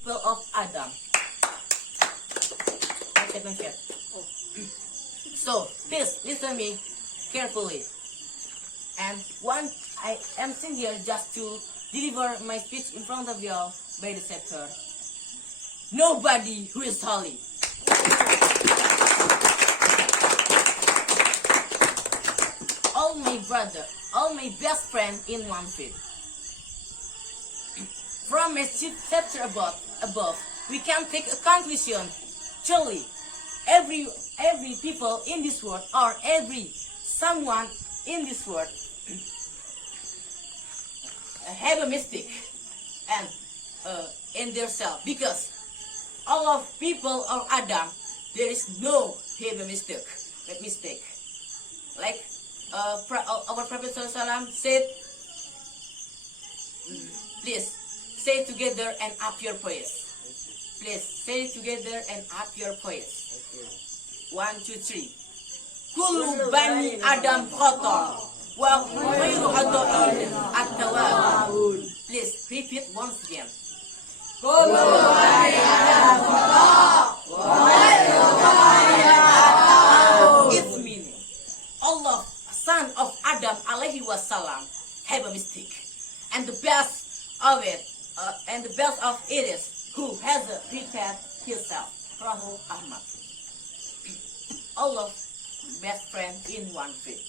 people of Adam. So, please listen me carefully. And one, I am sitting here just to deliver my speech in front of you all by the chapter. Nobody who is holy. All my brother, all my best friend in one faith. From my chapter above, we can take a conclusion. Truly, every people in this world, or every someone in this world, have a mistake and in their self, because all of people of Adam, there is no have a mistake. Like our Prophet ﷺ said, please say together and up your voice. Please say together and up your voice. 1, 2, 3. Kullu bani Adam khata wa khairu khata'in at-tawwabun. Please repeat once again. Kullu bani Adam khata wa khairu khata'in at-tawwabun. Its meaning, Allah, son of Adam alaihi wasallam, have a mistake, and the best of it, is who has prepared himself. Rahul Ahmad. All of best friend in one faith.